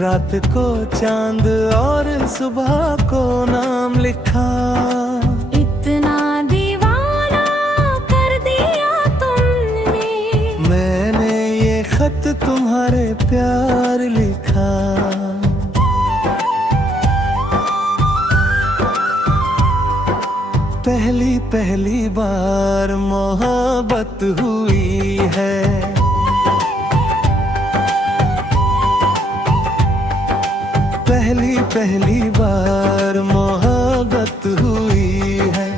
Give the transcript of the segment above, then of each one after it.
रात को चांद और सुबह को नाम लिखा। इतना दीवाना कर दिया तुमने, मैंने ये खत तुम्हारे प्यार लिखा। पहली पहली बार मोहब्बत हुई है। पहली पहली बार मोहब्बत हुई है।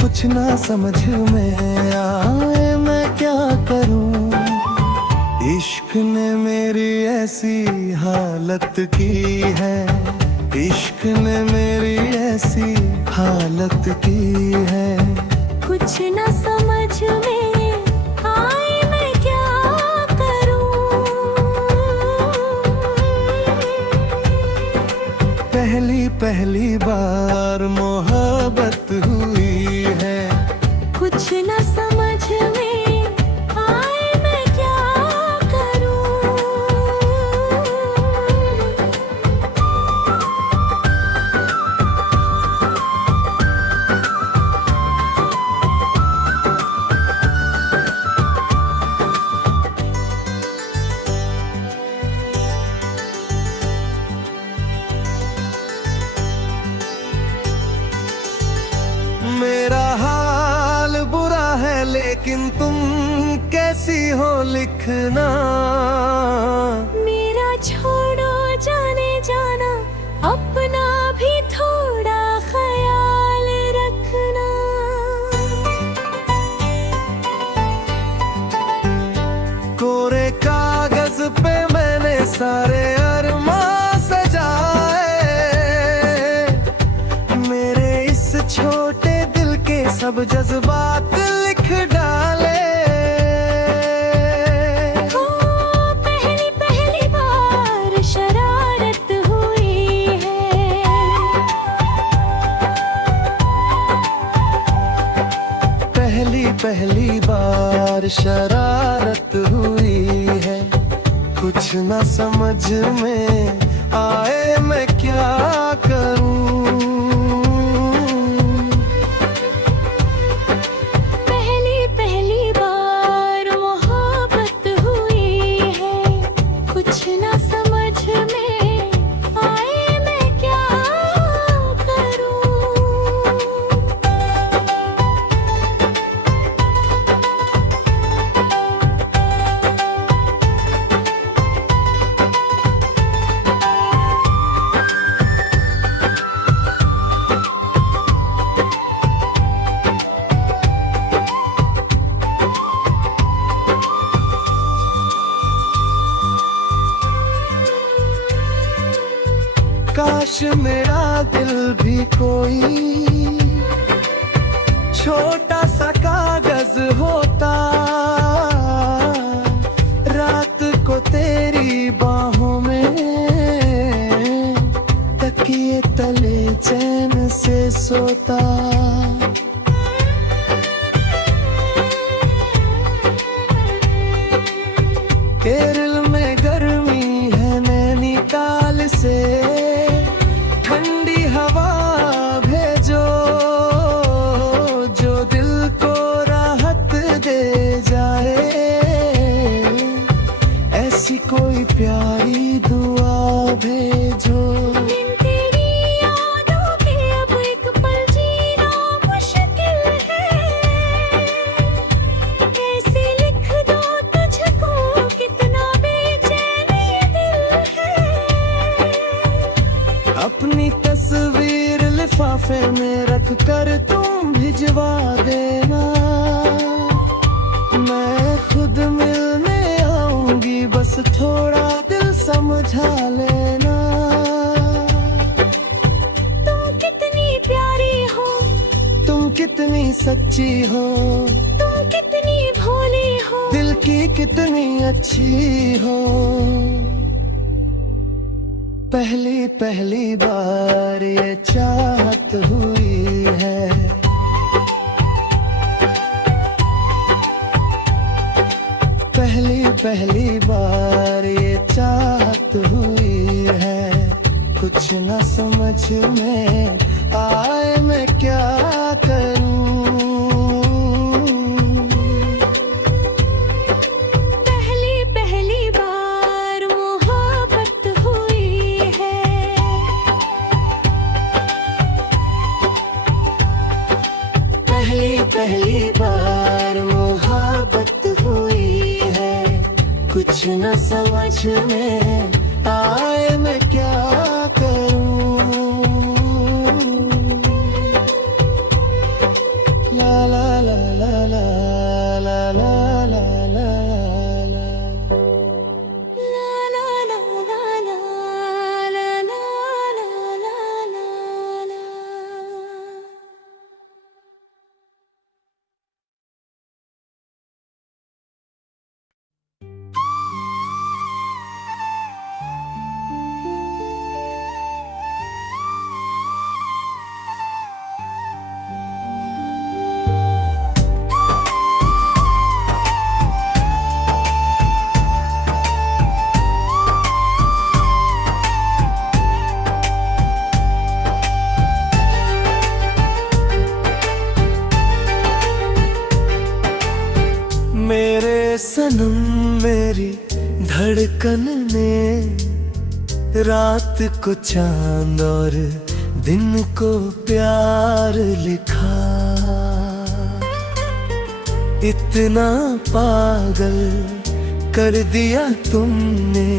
कुछ ना समझ में आए मैं क्या करूं। इश्क ने मेरी ऐसी हालत की है। इश्क ने मेरी ऐसी हालत की है। कुछ न समझ में आए मैं क्या करूं। पहली पहली बार मोहब्बत हुई है। कुछ न समझ में आए मैं क्या करूं। मेरा हाल बुरा है लेकिन तुम कैसी हो लिखना। मेरा छोड़ो जाने जाना, अपना भी थोड़ा ख्याल रखना। कोरे कागज पे मैंने सारे अरमां सजाए। मेरे इस छोटे दिल के सब जज्बात लिख डाले। ओ, पहली पहली बार शरारत हुई है। पहली पहली बार शरारत हुई है। कुछ ना समझ में आए मैं क्या करूं। पहली पहली बार मोहब्बत हुई है। कुछ न समझ में आए मैं क्या करूं। काश मेरा दिल भी कोई छोटा सा कागज होता। रात को तेरी बाहों में तकिए तले चैन से सोता। केरल में गर्मी है नैनीताल से ठंडी हवा भेजो जो दिल को राहत दे जाए। ऐसी कोई प्यारी दुआ भेजो। बिन तेरी यादों के अब एक पल जीना मुश्किल है। कैसे लिख दो तुझको कितना बेचैन ये दिल है। अपनी तस्वीर लिफाफे में रख कर तुम भिजवा देना। मैं खुद मिलने आऊंगी बस थोड़ा दिल समझा लेना। तुम कितनी प्यारी हो, तुम कितनी सच्ची हो। तुम कितनी भोली हो, दिल की कितनी अच्छी हो। पहली पहली बार ये चाहत हुई है। पहली पहली बार ये चाहत हुई है। न समझ में आए मैं क्या करूं। पहली पहली बार मोहब्बत हुई है, पहली पहली बार मोहब्बत हुई है, कुछ न समझ में आए मैं क्या करूं। ला ला ला ला ला ला ला ला ला ला। ला ला ला ला ला ला ला ला ला ला। मेरे सनम मेरी धड़कन ने रात को चांद और दिन को प्यार लिखा। इतना पागल कर दिया तुमने,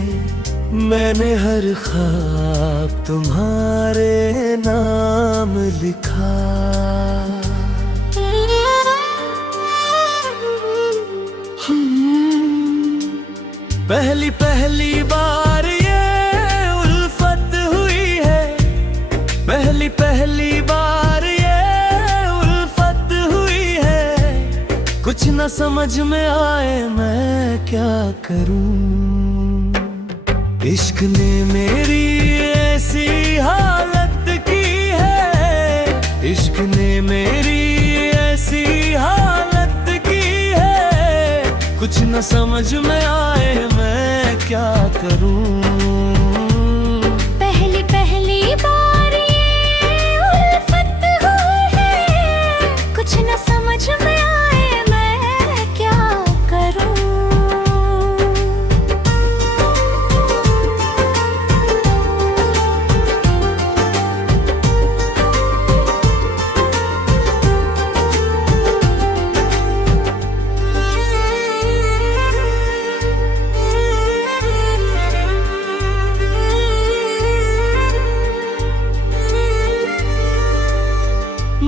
मैंने हर ख्वाब तुम्हारे नाम लिखा। पहली पहली बार ये उल्फत हुई है, पहली पहली बार ये उल्फत हुई है, कुछ न समझ में आए मैं क्या करूं। इश्क ने मेरी ऐसी हालत की है, इश्क ने मेरी ऐसी हालत की है, कुछ न समझ में आए मैं क्या करूं। पहली पहली बार ये उल्फत हुई है, कुछ न समझ में आए मैं क्या करूं।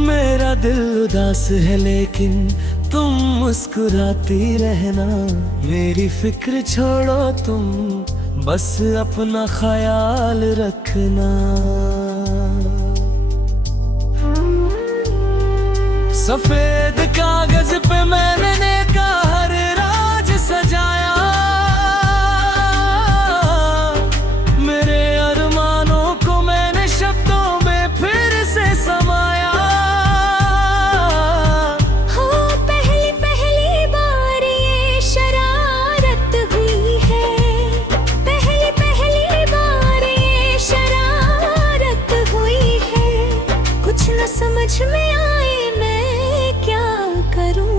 मेरा दिल उदास है लेकिन तुम मुस्कुराती रहना, मेरी फिक्र छोड़ो तुम बस अपना ख्याल रखना। सफेद कागज पे मैंने नेका हर राज सजाया, मेरे अरमानों को मैंने शब्दों में फिर से समाया। समझ में आए मैं क्या करूं।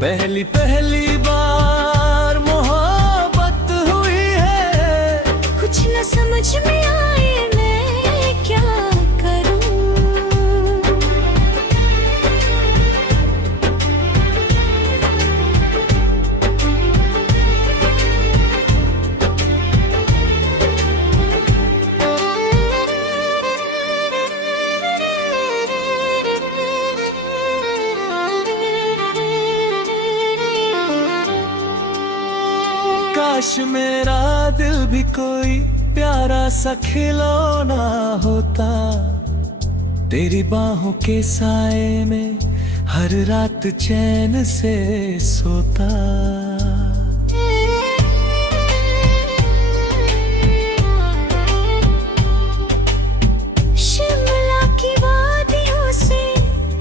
पहली पहली बार मोहब्बत हुई है, कुछ न समझ में आए मैं क्या करूं। काश मेरा दिल भी कोई प्यारा सा खिलौना होता, तेरी बाहों के साए में हर रात चैन से सोता। शिमला की वादियों से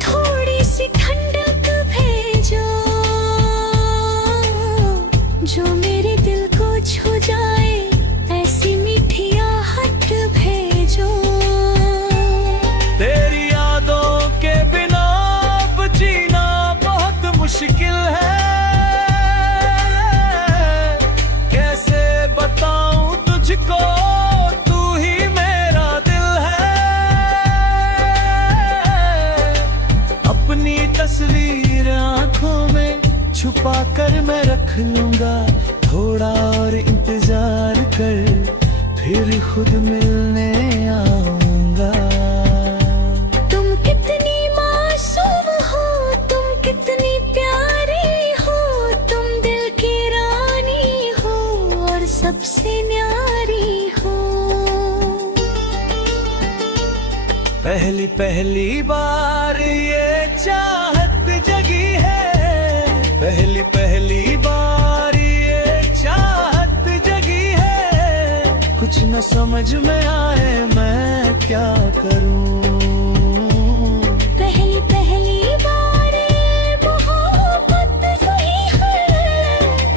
थोड़ी सी ठंडक भेजो, जो मेरे दिल को छू जाए, ऐसी मीठी आहट भेजो। छुपा कर मैं रख लूंगा, थोड़ा और इंतजार कर, फिर खुद मिलने आऊंगा। तुम कितनी मासूम हो, तुम कितनी प्यारी हो, तुम दिल की रानी हो और सबसे न्यारी हो। पहली पहली बार ये चाहत जगी है, पहली पहली बार ये चाहत जगी है, कुछ न समझ में आए मैं क्या करूं। पहली पहली बार ये मोहब्बत हुई है,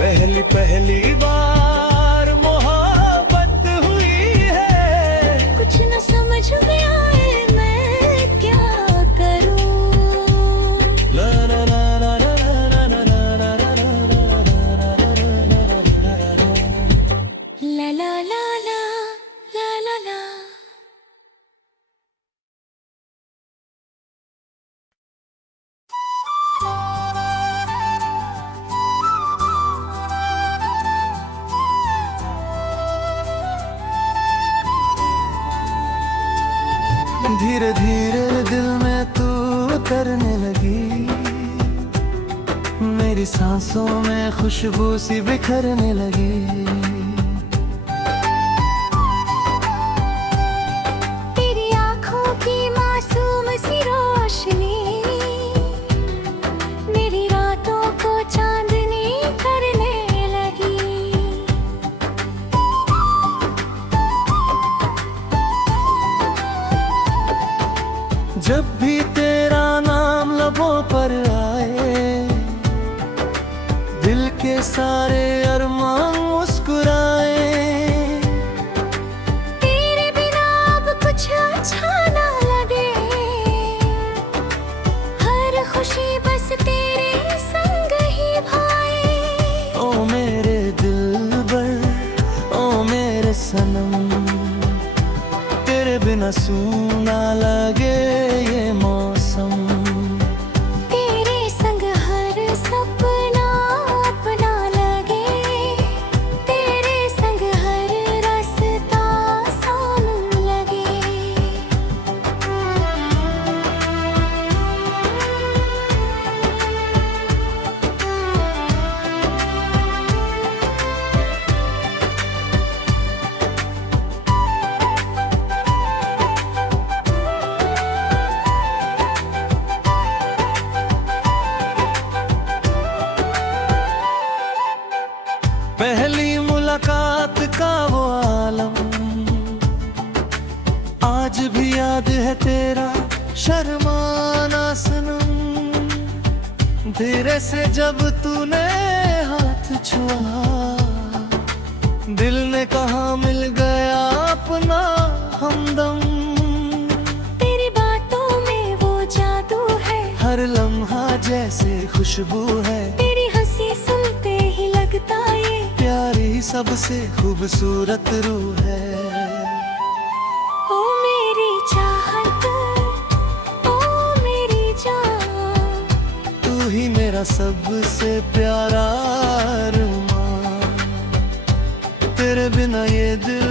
पहली पहली बार मोहब्बत हुई है, कुछ न समझ में आए मैं क्या करूं। ला ला ला ला ला ला ला ला ला ला ला ला ला ला ला ला। धीरे धीरे दिल में तू उतरने लगी, मेरी सांसों में खुशबू सी बिखरने लगी। तेरी आँखों की मासूम सी रोशनी मेरी रातों को चांदनी करने लगी। जब भी तेरा नाम लबों पर आए, दिल के सारे अरमान मुस्कुराए। तेरे बिना अब कुछ अच्छा ना लगे, हर खुशी बस तेरे संग ही भाए। ओ मेरे दिलबर, ओ मेरे सनम, तेरे बिना सूना लगे ये मौसम। तेरे संग हर सपना अपना लगे, तेरे संग हर रास्ता आसान लगे। पहली मुलाकात का वो आलम आज भी याद है तेरा शर्माना सनम। धीरे से जब तूने हाथ छुआ, दिल ने कहा मिल गया अपना हमदम। तेरी बातों में वो जादू है, हर लम्हा जैसे खुशबू है, तेरी हंसी सुनते ही लगता ये प्यारी सबसे खूबसूरत रूह है। ओ मेरी चाहत, ओ मेरी जान, तू ही मेरा सबसे प्यारा अरमान। तेरे बिना ये दिल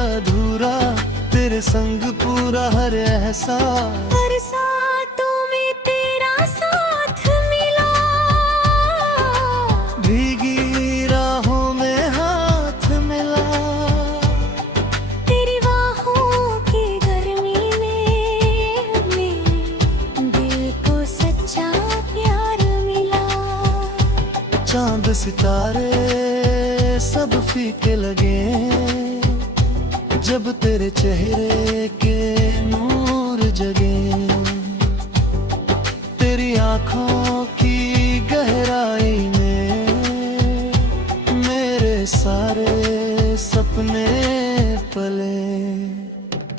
अधूरा, तेरे संग पूरा हर एहसास। हर सांसों में तेरा साथ मिला, भीगी राहों में हाथ मिला। तेरी बाहों की गर्मी में दिल को सच्चा प्यार मिला। चांद सितारे सब फीके लगे, जब तेरे चेहरे के नूर जगे। तेरी आँखों की गहराई में मेरे सारे सपने पले।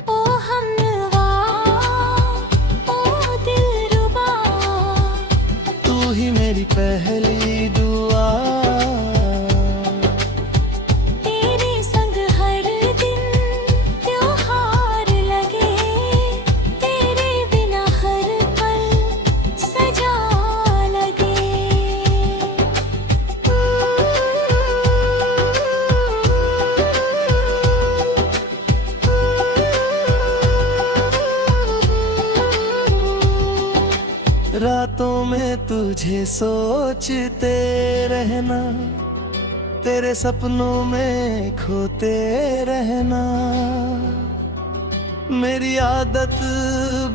ओ हमनवा, ओ दिलरुबा, तू ही मेरी पहली दुआ। तेरे संग हर दिन त्योहार लगे, रातों में तुझे सोचते रहना, तेरे सपनों में खोते रहना। मेरी आदत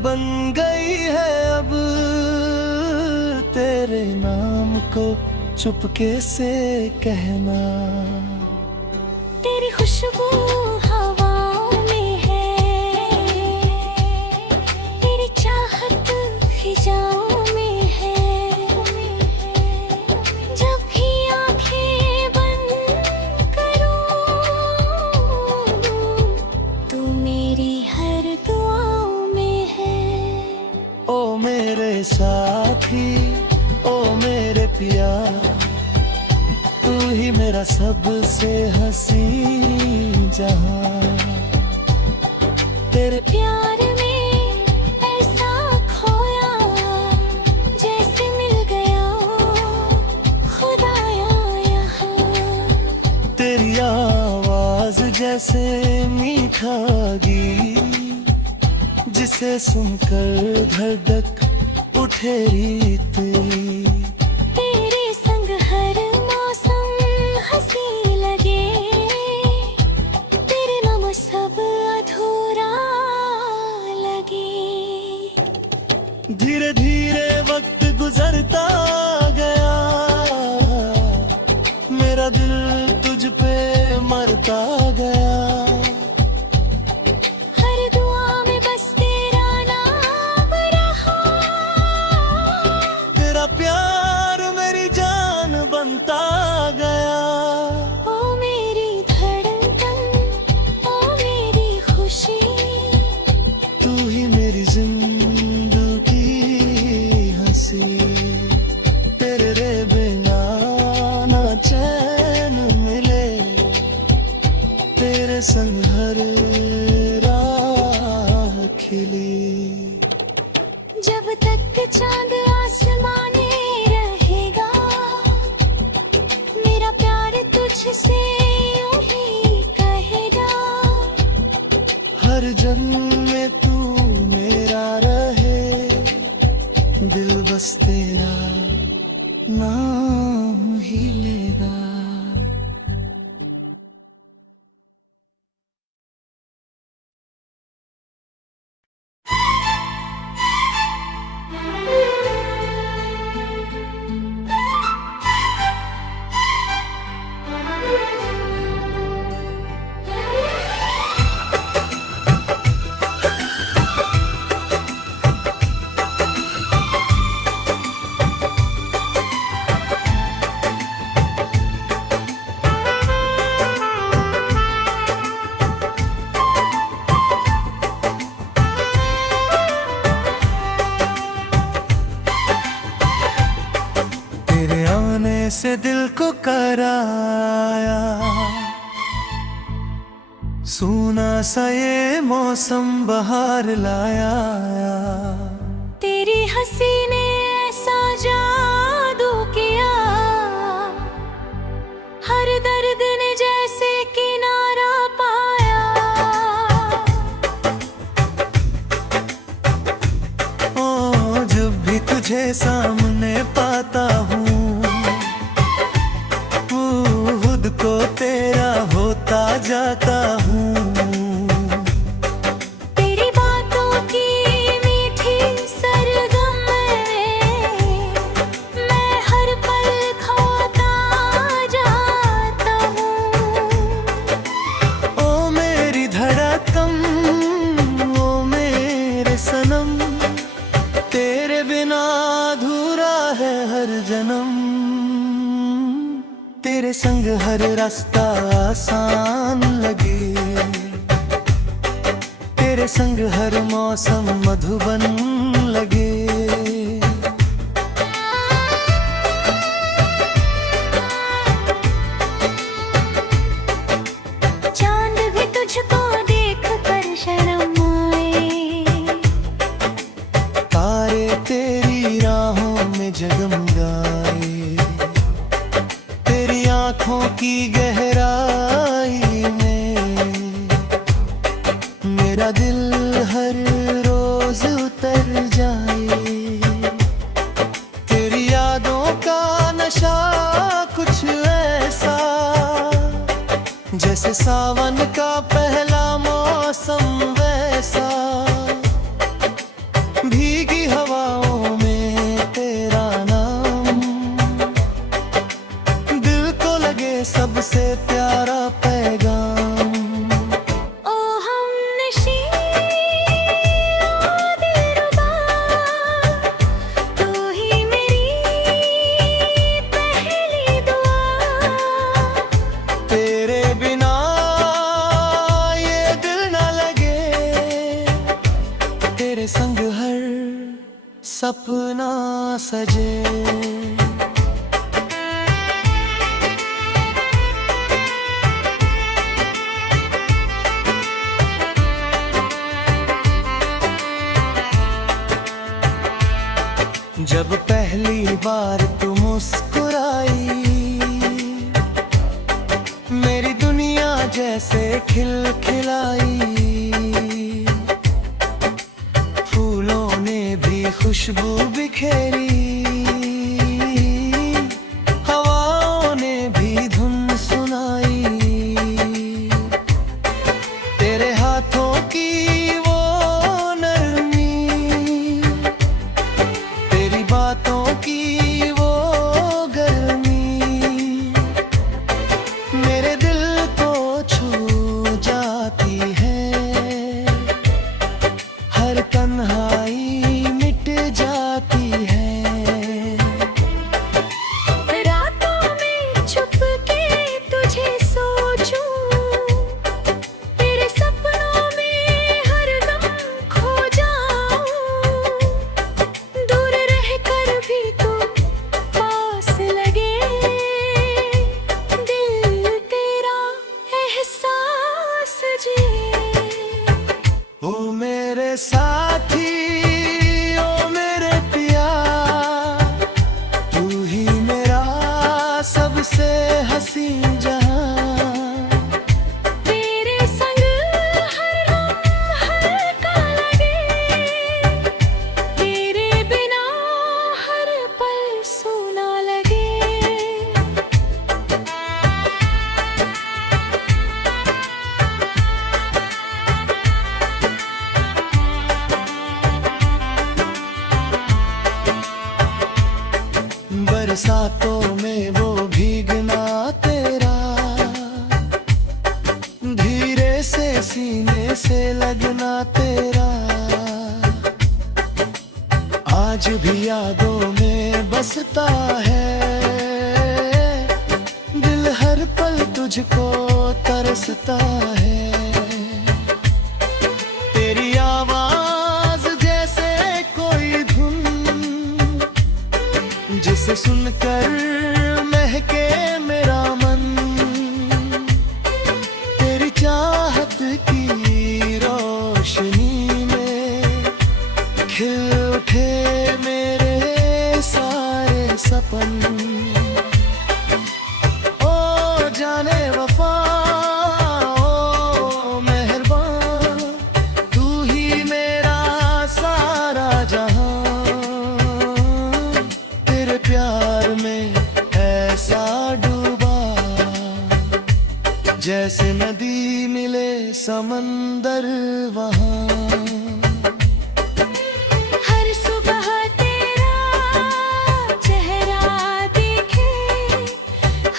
बन गई है अब तेरे नाम को चुपके से कहना। तेरी खुशबू हवाओं में है, तेरी चाहत फिजाओं में है। जब भी आंखें बंद करूं, तू मेरी हर दुआओं में है। ओ मेरे साथी, ओ मेरे पिया, तू ही मेरा सबसे हसीन जहां। तेरे प्यार में ऐसा खोया, जैसे मिल गया खुदाया यहाँ। तेरी आवाज जैसे मीठा गीत, जिसे सुनकर धड़क उठे रीत। तेरे संग हर मौसम हंसी लगे, तेरे नाम सब अधूरा लगे। धीरे धीरे वक्त गुजरता गया, मेरा दिल तुझ पे मरता गया। हर दुआ में बस तेरा नाम रहा, तेरा प्यार मेरी जान बनता गया। ओ मेरी धड़कन, ओ मेरी खुशी, तू ही मेरी जिंदगी हंसी। तेरे रे बिना ना चैन मिले, तेरे संग हर राह खिली। जब तक चांद आसमाने रहेगा, मेरा प्यार तुझसे यूं ही कहेगा। हर जन्म में तू मेरा रहे, दिल बस तेरा नाम ही लेगा। तेरे आने से दिल को कराया, सूना सा ये मौसम बहार लाया। तेरी हंसी ने ऐसा जादू किया, हर दर्द ने जैसे किनारा पाया। ओ जब भी तुझे सामने पाता हूँ, खुद को तेरा होता जाता हूँ। तेरी बातों की मीठी सरगम में मैं हर पल खोता जाता हूँ। ओ मेरी धड़कन, ओ मेरे सनम, तेरे बिना अधूरा है हर जन्म। तेरे संग हर रास्ता आसान लगे, तेरे संग हर मौसम मधुबन लगे। चांद भी तुझको देख कर शर्म आए, तारे तेरी राहों में जगमगाए। तेरी आँखों की गहराई में मेरा दिल हर रोज उतर जाए। सावन का पहला मौसम वैसा, भीगी हवाओं में तेरा नाम, दिल को लगे सबसे प्यारा पैगाम। ओ हमनशी ओ दिलरुबा, तू ही मेरी पहली दुआ। तेरे बिना ये दिल ना लगे, तेरे संग हर सपना सजे। जब पहली बार तू मुस्कुराई, मेरी दुनिया जैसे खिलखिलाई। फूलों ने भी खुशबू बिखेरी, हवाओं ने भी धुन सुनाई। तेरे हाथों की वो नरमी, तेरी बातों की वो गर्मी, मेरे दिल को छू जाती है। हर तन्हाई मिट जाती है। रातों में छुप के तुझे सोचूं, तेरे सपनों में हरदम खो जाऊं। दूर रहकर भी तू पास लगे, दिल तेरा एहसास जिए। ओ मेरे साथी, ओ मेरे पिया, तू ही मेरा सबसे हसीन जहां। तेरे संग हर दम हल्का लगे, तेरे बिना हर पल सूना लगे। बरसातों में वो भीगना तेरा, धीरे से सीने से लगना तेरा, आज भी यादों में बसता है। दिल हर पल तुझको तरसता है। तेरी आवाज जैसे कोई धुन, जिसे सुनकर महके मेरा मन। तेरी चाहत की रोशनी में खिल उठे मेरे सारे सपन। ओ जाने वफा, ओ मेहरबान, तू ही मेरा सारा जहां। तेरे प्यार में ऐसा डूबा, जैसे नदी मिले समंदर वहां। हर सुबह तेरा चेहरा दिखे,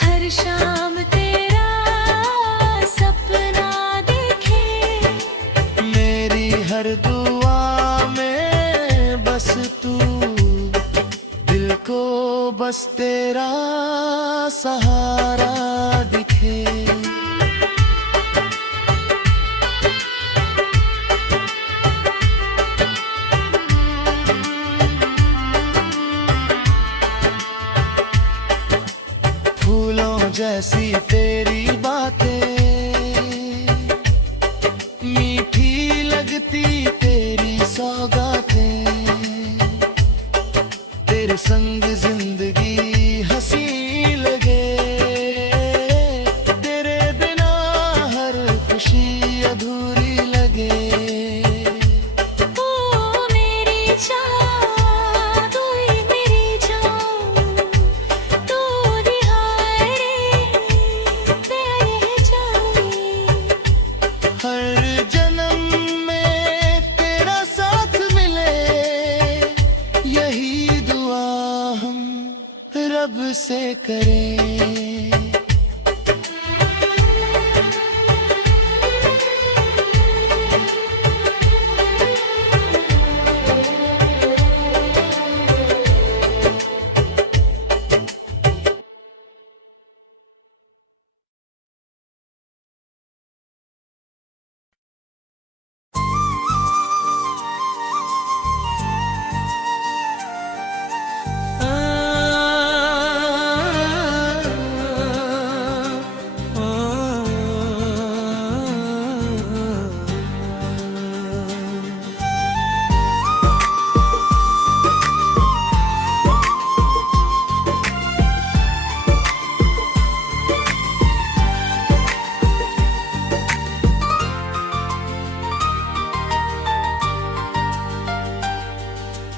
हर शाम तेरा सपना दिखे। मेरी हर दुआ में बस तू, दिल को बस तेरा सहारा दिखे। फूलों जैसी तेरी बातें, मीठी लगती तेरी सौगातें। तेरे संग जिंदगी हंसी लगे, तेरे बिना हर खुशी अधूरी लगे। ओ मेरी जान, तू ही मेरी जान, तू रिहाए रे तेरे जाने। लब से करें।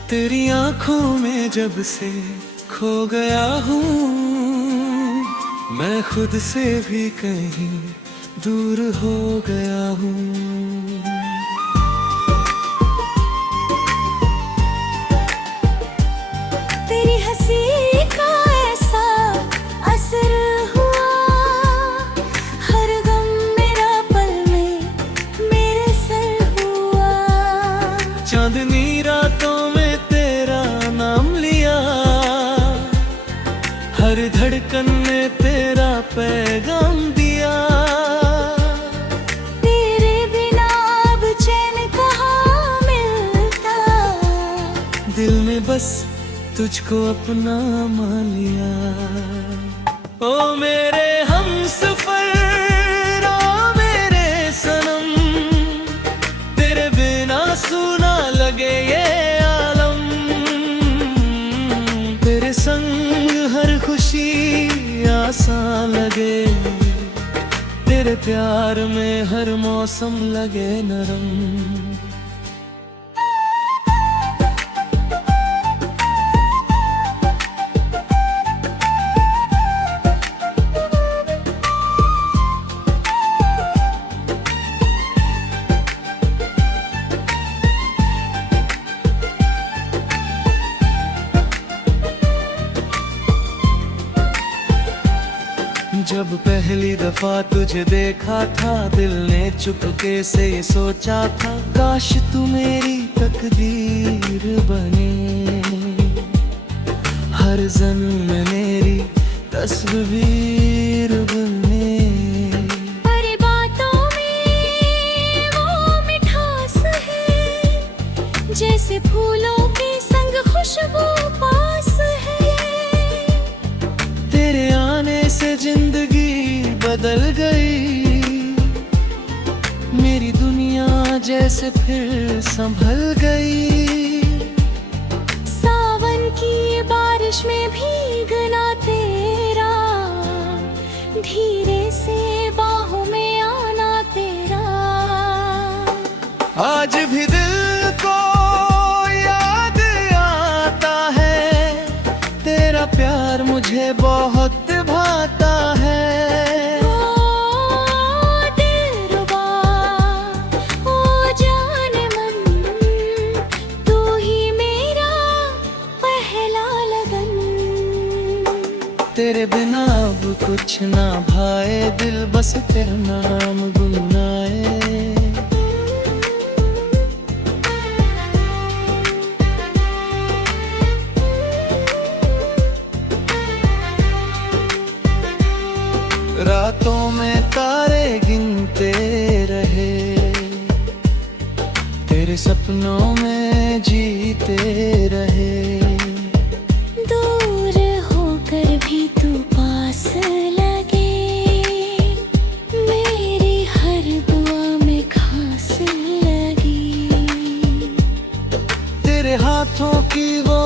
तेरी आंखों में जब से खो गया हूँ, मैं खुद से भी कहीं दूर हो गया हूँ। तेरी हंसी का ऐसा असर हुआ, हर गम मेरा पल में मेरे सर हुआ। चांदनी रातों में तेरा नाम लिया, हर धड़कन ने तेरा पैगाम दिया। तेरे बिना अब चैन कहाँ मिलता, दिल ने बस तुझको अपना मान लिया। ओ मेरे हमसफर, ओ मेरे सनम, तेरे बिना सुना लगे ये आलम। तेरे संग हर खुशी आसान लगे, तेरे प्यार में हर मौसम लगे नरम। जब पहली दफा तुझे देखा था, दिल ने चुपके से ये सोचा था, काश तू मेरी तकदीर बने। हर जन्म मेरी तस्वीर बने। अरे बातों में वो मिठास है, जैसे फूलों के संग खुशबू पास है। तेरे आने से जिंदगी बदल गई, मेरी दुनिया जैसे फिर संभल गई। सावन की बारिश में भीगना तेरा, धीरे से बाहों में आना तेरा। आज भी दिल को याद आता है, तेरा प्यार मुझे बहुत भाता है। ओ दिलरुबा, ओ जाने मन, तू ही मेरा पहला लगन। तेरे बिना अब कुछ ना भाए, दिल बस तेरा नाम गुनगुनाए। रातों में तारे गिनते रहे, तेरे सपनों में जीते रहे। दूर होकर भी तू पास लगे, मेरी हर दुआ में खास लगी। तेरे हाथों की वो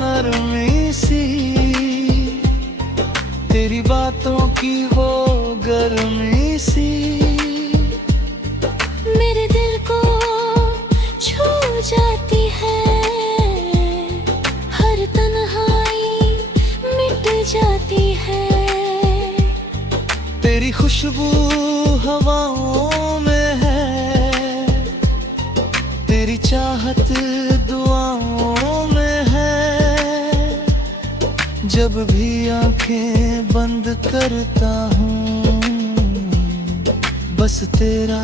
नरमी सी, तेरी बातों की वो गर्मी सी, मेरे दिल को छू जाती है। हर तन्हाई मिट जाती है, तेरी खुशबू हवाओं में है, तेरी चाहत दुआओं में है। जब भी आंखें बंद करता हूँ बस तेरा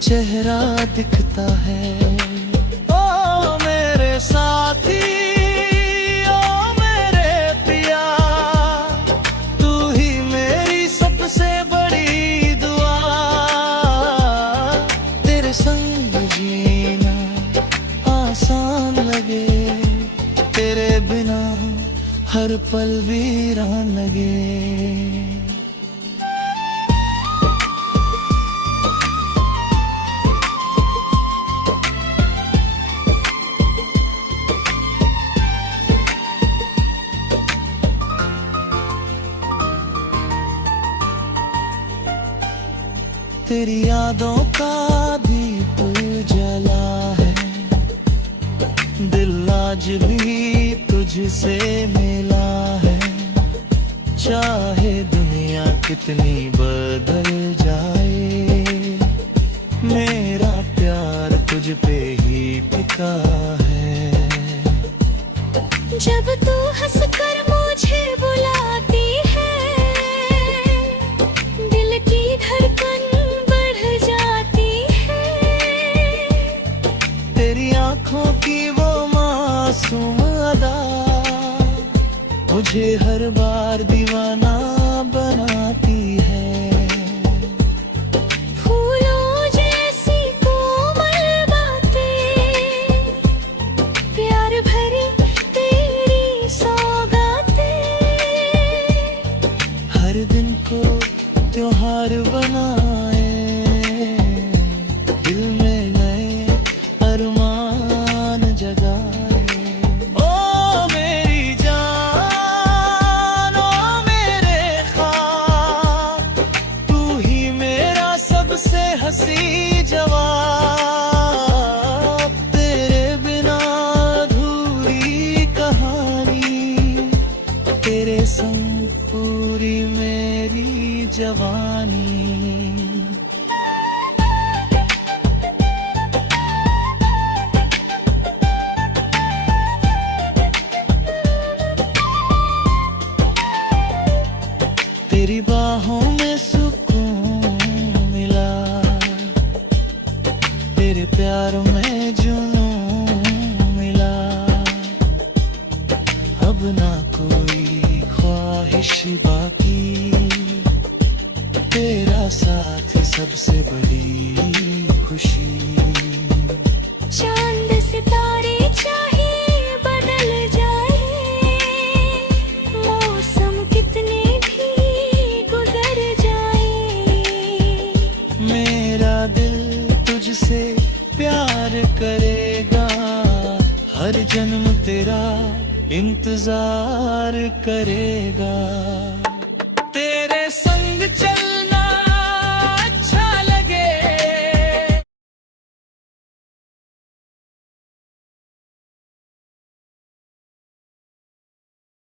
चेहरा दिखता है। ओ मेरे साथी, ओ मेरे पिया, तू ही मेरी सबसे बड़ी दुआ। तेरे संग जीना आसान लगे, तेरे बिना हर पल वीरान लगे। तेरी यादों का दीप जला है, दिल आज भी तुझसे मिला है। चाहे दुनिया कितनी बदल जाए, मेरा प्यार तुझ पे ही टिका है। जब तू हंसकर मुझे बुलाती है, दिल की धड़कन बढ़ जाती है। तेरी आंखों की वो मासूम अदा मुझे हर बार दीवाना बनाती है। फूलों जैसी कोमल बातें, प्यार भरी तेरी सौगातें, हर दिन को त्योहार बनाए, दिल में नए अरमान जगाए। ओ मेरी जान, ओ मेरे ख्वाब, तू ही मेरा सबसे हंसी जवाब। तेरे बिना अधूरी कहानी, तेरे संग पूरी मेरी जवानी। तेरी बाहों में सुकून मिला, तेरे प्यार में जुनून मिला। अब ना कोई ख्वाहिश बाकी, तेरा साथ ही सबसे बड़ी खुशी। चांद सितारे चाहे बदल जाए, मौसम कितने भी गुजर जाए, मेरा दिल तुझसे प्यार करेगा, हर जन्म तेरा इंतजार करेगा।